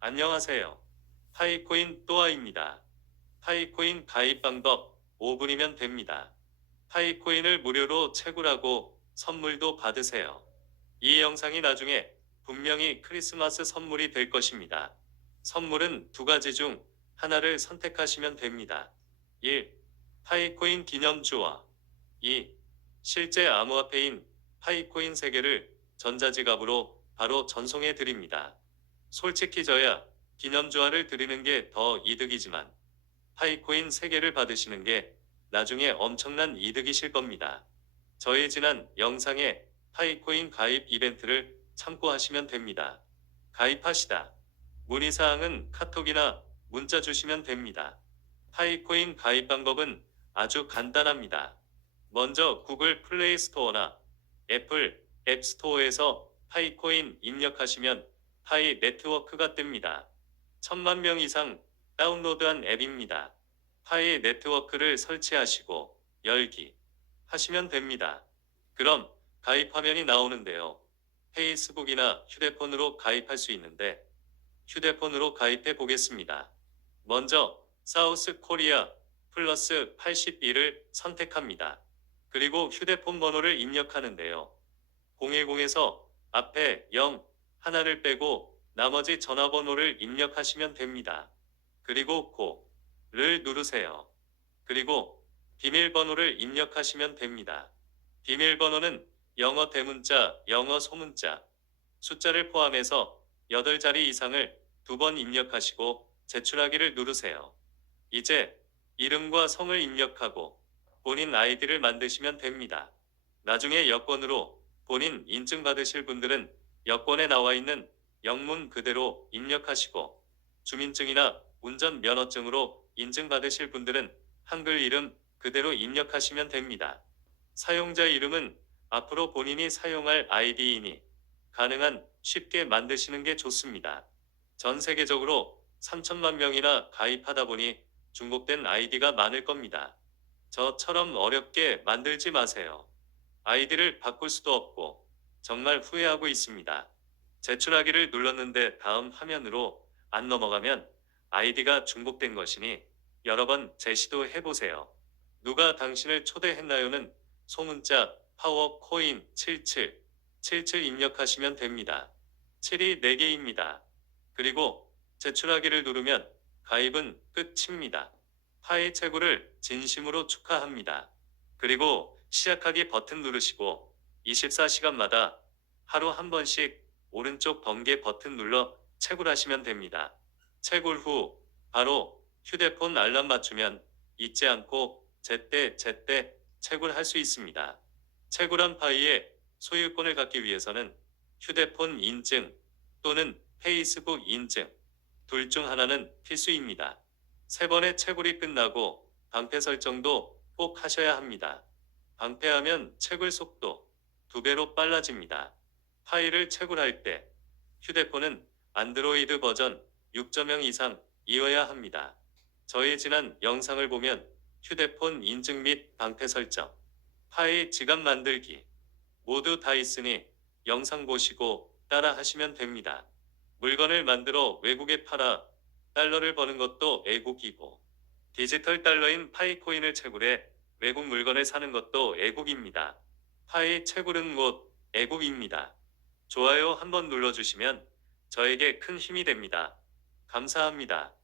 안녕하세요. 파이코인 또아입니다. 파이코인 가입 방법 5분이면 됩니다. 파이코인을 무료로 채굴하고 선물도 받으세요. 이 영상이 나중에 분명히 크리스마스 선물이 될 것입니다. 선물은 두 가지 중 하나를 선택하시면 됩니다. 1. 파이코인 기념주와 2. 실제 암호화폐인 파이코인 3개를 전자지갑으로 바로 전송해 드립니다. 솔직히 저야 기념주화를 드리는 게 더 이득이지만 파이코인 3개를 받으시는 게 나중에 엄청난 이득이실 겁니다. 저희 지난 영상에 파이코인 가입 이벤트를 참고하시면 됩니다. 가입하시다. 문의사항은 카톡이나 문자 주시면 됩니다. 파이코인 가입 방법은 아주 간단합니다. 먼저 구글 플레이 스토어나 애플 앱 스토어에서 파이코인 입력하시면 파이 네트워크가 뜹니다. 천만 명 이상 다운로드한 앱입니다. 파이 네트워크를 설치하시고 열기 하시면 됩니다. 그럼 가입 화면이 나오는데요. 페이스북이나 휴대폰으로 가입할 수 있는데 휴대폰으로 가입해 보겠습니다. 먼저 사우스 코리아 플러스 82를 선택합니다. 그리고 휴대폰 번호를 입력하는데요. 010에서 앞에 0 하나를 빼고 나머지 전화번호를 입력하시면 됩니다. 그리고 고를 누르세요. 그리고 비밀번호를 입력하시면 됩니다. 비밀번호는 영어 대문자, 영어 소문자, 숫자를 포함해서 8자리 이상을 두 번 입력하시고 제출하기를 누르세요. 이제 이름과 성을 입력하고 본인 아이디를 만드시면 됩니다. 나중에 여권으로 본인 인증 받으실 분들은 여권에 나와 있는 영문 그대로 입력하시고 주민증이나 운전 면허증으로 인증받으실 분들은 한글 이름 그대로 입력하시면 됩니다. 사용자 이름은 앞으로 본인이 사용할 아이디이니 가능한 쉽게 만드시는 게 좋습니다. 전 세계적으로 3천만 명이나 가입하다 보니 중복된 아이디가 많을 겁니다. 저처럼 어렵게 만들지 마세요. 아이디를 바꿀 수도 없고 정말 후회하고 있습니다. 제출하기를 눌렀는데 다음 화면으로 안 넘어가면 아이디가 중복된 것이니 여러 번 재시도 해 보세요. 누가 당신을 초대했나요는 소문자 파워 코인 77 77 입력하시면 됩니다. 7이 4개입니다. 그리고 제출하기를 누르면 가입은 끝입니다. 파이 채굴을 진심으로 축하합니다. 그리고 시작하기 버튼 누르시고 24시간마다 하루 한 번씩 오른쪽 번개 버튼 눌러 채굴하시면 됩니다. 채굴 후 바로 휴대폰 알람 맞추면 잊지 않고 제때 제때 채굴할 수 있습니다. 채굴한 파이의 소유권을 갖기 위해서는 휴대폰 인증 또는 페이스북 인증 둘 중 하나는 필수입니다. 세 번의 채굴이 끝나고 방패 설정도 꼭 하셔야 합니다. 방패하면 채굴 속도 두 배로 빨라집니다. 파일을 채굴할 때 휴대폰은 안드로이드 버전 6.0 이상 이어야 합니다. 저희 지난 영상을 보면 휴대폰 인증 및 방패 설정, 파일 지갑 만들기 모두 다 있으니 영상 보시고 따라 하시면 됩니다. 물건을 만들어 외국에 팔아 달러를 버는 것도 애국이고 디지털 달러인 파이코인을 채굴해 외국 물건을 사는 것도 애국입니다. 파이 채굴은 곧 애국입니다. 좋아요 한번 눌러주시면 저에게 큰 힘이 됩니다. 감사합니다.